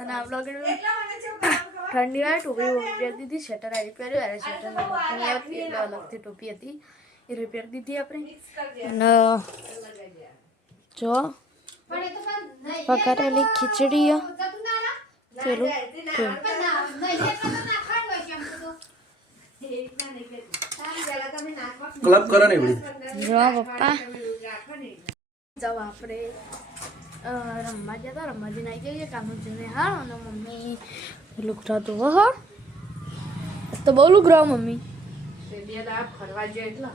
અને આ બ્લોગ ઠંડી વાળી ટોપી પહેરી દીધી, સ્વેટર આવી પહેર્યું, અરે સ્વેટર આવતી એટલે અલગથી ટોપી હતી એ રિપેર દીધી આપણે. અને જો વઘારેલી ખીચડી પેલું ક્લબ કરો ને એવડી જો પપ્પા જાવ આપણે રમવા જતા રમવા જઈને આવી જઈએ કામુજીને. હા અને મમ્મી લુગડા તો હો તો બહુ લુગડા મમ્મી ફરવા જાય એટલા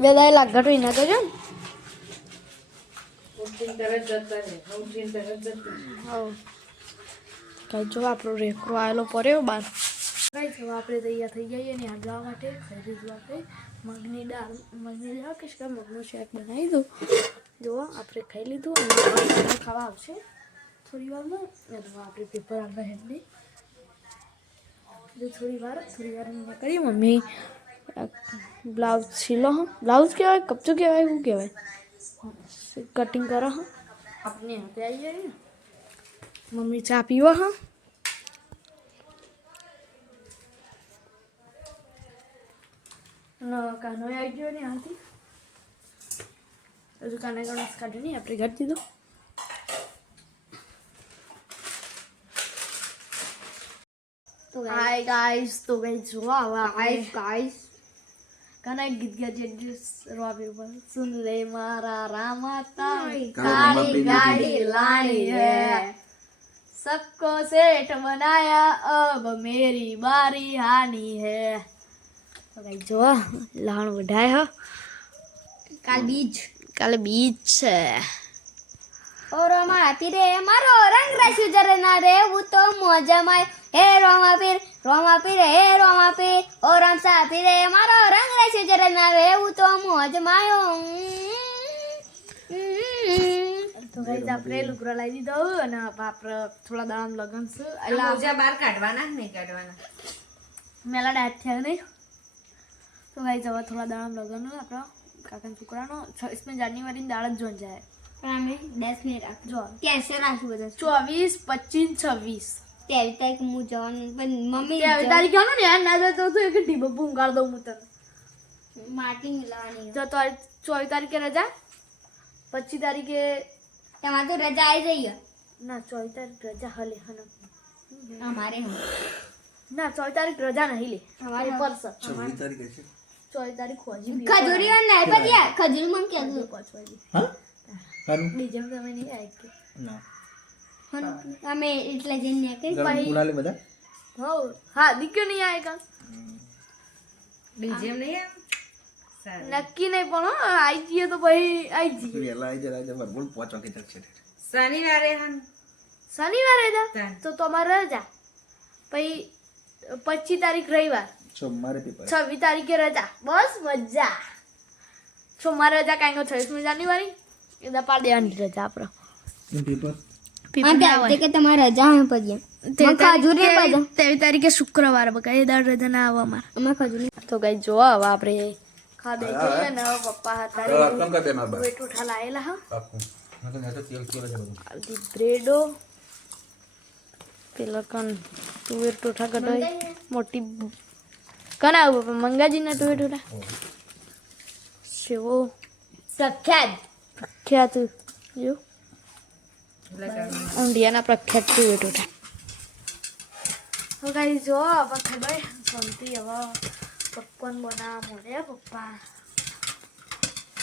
બે દાય લાગા તો એના તો જો ઉઠીને તરત જતા રહે ઉઠીને તરત જતા હા કઈ જો આપણો રેકરો આવેલો પડ્યો બાર કઈ જો આપણે તૈયાર થઈ જઈએ ને આ જવા માટે ખાઈ દીધું આપણે મગની દાળ કે શું મગનું શેક બનાવી દઉં. જો આપણે ખાઈ લીધું અને ખાવા આવશે થોડી વારમાં. આપણે પેપર આપવા હેડને જો થોડી વાર કરીએ. મમ્મી બ્લાઉઝ સીલો હા બ્લાઉઝ કહેવાય કપચું કહેવાય શું કહેવાય કટિંગ કરો હા આપણે હાથે આવી જાય ને. મમ્મી ચા પીવો હા કાનો આવી ગયો ને હાથી હજુ કાને ગણસ કાઢ્યું નહીં આપણે ઘર દીધું. તો હાય ગાઈસ તો ગઈ જો ગાઈસ કાના ગીત ગાજે રોબી પર સુન લે મારા રામાતા કાળી ગાડી લાણી હે सबको सेठ बनाया अब मेरी बारी हानी है. तो भाई जो लाण वढाया काल बीज છે ઓ રોમા પીરે મારો રંગ રાશી જરે ના રે હું તો મોજમાં હે રોમા પીરે હે રોમા પીર ઓ રમસા પીરે મારો રંગ રાશી જરે ના રે હું તો મોજમાં. તો ગાઈસ આપણે લુગડા લાવી દીધો અને આપણે થોડા દામ લગન છે એટલે મોજા બહાર કાઢવાના નહીં કાઢવાના મેલા ડાયટ થયા નહીં. તો ગાઈસ હવે થોડા દામ લગન આપણો કાકાના છોકરાનો 26 જાન્યુઆરી ની દાળ જ જોન જાય પણ અમે 10 મિનિટ રાખજો કેસે રાખશું બધા 24 25 26 23 તારીખ હું જવાનું પણ મમ્મી 23 તારીખ આનો ને યાર ના જતો તો એક ઢીબો ભૂંગાડ દઉં હું તને. માટી મિલાવાની તો 24 તારીખે રજા 25 તારીખે તમારે તો રજા આવી જઈએ ના 24 તારીખ રજા હલે હન અમારે ના 24 તારીખ રજા નહીં લે અમારે પરસ 26 તારીખે છે 24 તારીખ ખોજી ખજૂરી વાન નહીં પત્યા ખજૂરી મન કે પહોંચવાજી હા હારું બીજે તમે નહીં આવી કે ના અમે એટલે જઈને કઈ ગરમ કુનાલે બધા હો હા દીક્યો નહીં આવે કા ડીજે નહીં સારું નક્કી નહીં પણ આવી જઈએ તો ભાઈ આવી જઈએ વેલા આવી જરા જબર બોલ પહોંચો કે છે શનિવારે હન શનિવારે રજા હા. તો તમારે રજા પછી 25 તારીખ રવિવાર સોમવારે પેપર 26 તારીખે રજા બસ મજા. સોમવારે રજા કાંઈ 26 જાન્યુઆરી એના પાડ દેવાની રજા આપણે પેપર કે તમારે રજા હોય પત્યા ખજૂરી પત્યા 23 તારીખે શુક્રવાર બકા એ દાડ રજા ના આવે અમારે. અમે ખજૂરી તો કઈ જો હવે આપણે ખાધે જઈએ ને પપ્પા હતા આપણ કા બેમાર બા વેટ ઉઠા લાયેલા હા આપકો નકર નકર તેલ કેલો છે બધું આલતી બ્રેડો પેલા કન તુવેર ટોઠા કઢાઈ મોટી કન આવું પપ્પા મંગાજીના તુવેર ટોઠા સેવો પ્રખ્યાત જો ઊંડિયાના પ્રખ્યાત તુવેર ટોઠા. હવે કઈ જો હવે ખબર શાંતિ હવે પપ્પાને બનાવવા મળે પપ્પા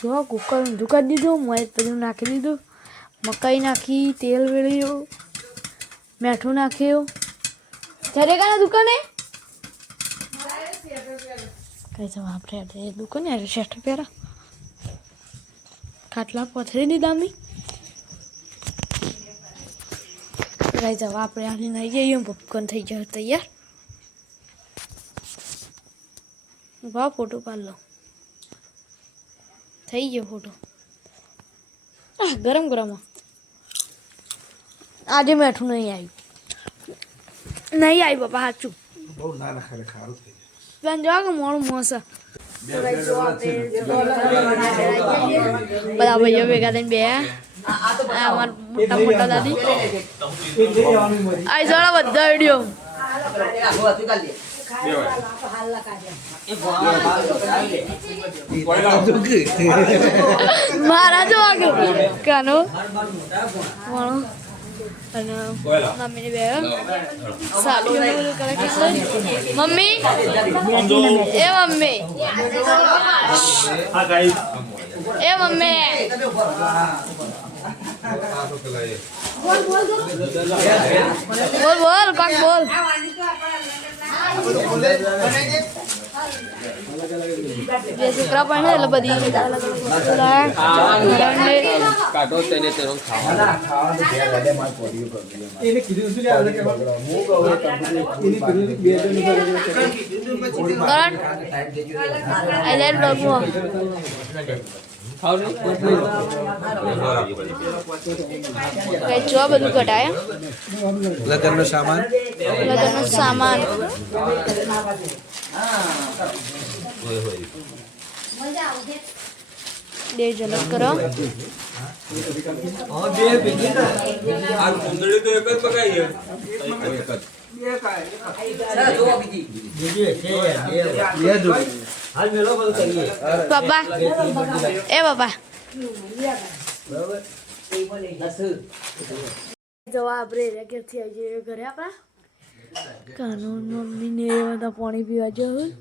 જો કુકર ઊંધું કરી દીધું મોય બધું નાખી દીધું મકાઈ નાખી તેલ વેળ્યું મીઠું નાખ્યું જરે કાના દુકાને કઈ જવા આપણે દુકાને શેઠ પહેરા ખાટલા પથરી દીધા અમે કઈ જવા આપણે આની નાઈ જઈએ પોપકોર્ન થઈ જાય તૈયાર. વાહ ફોટો પાડ લો થઈ ગયો ફોટો ગરમ ગરમ આજે મીઠું નહીં આવ્યું પપ્પા સાચું બહુ ના ના ખરે ખારું થઈ પેન જોવા કે મોડું મોસ બધા ભાઈઓ ભેગા થઈને બે અમારા મોટા મોટા દાદી આ જણા બધા વિડીયો મારા જો આગળ કાનો વાળો અને મમ્મીની બે સાડી મમ્મી એ મમ્મી એ મમ્મી બોલ બોલ કોક બોલ બે છોકરા પણ એટલે બધી કાઢો તેને તેનો એને કીધું શું લે કે એને કીધું બે જણ આઈ લાઈક બ્લોગ જો બધું કઢાય લગનનો સામાન બે ઝલક કરો બાબા એ બાબા જવા આપણે ઘેરથી આવી જઈએ ઘરે આપણા કાનૂન મમ્મીને બધા પાણી પીવા જવું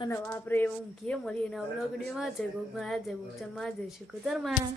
અને આપણે ઊંઘીએ મળીએ નવા વિડીયોમાં જય ગોગમાં જય ગોચરમાં જય શ્રી કુતરમાં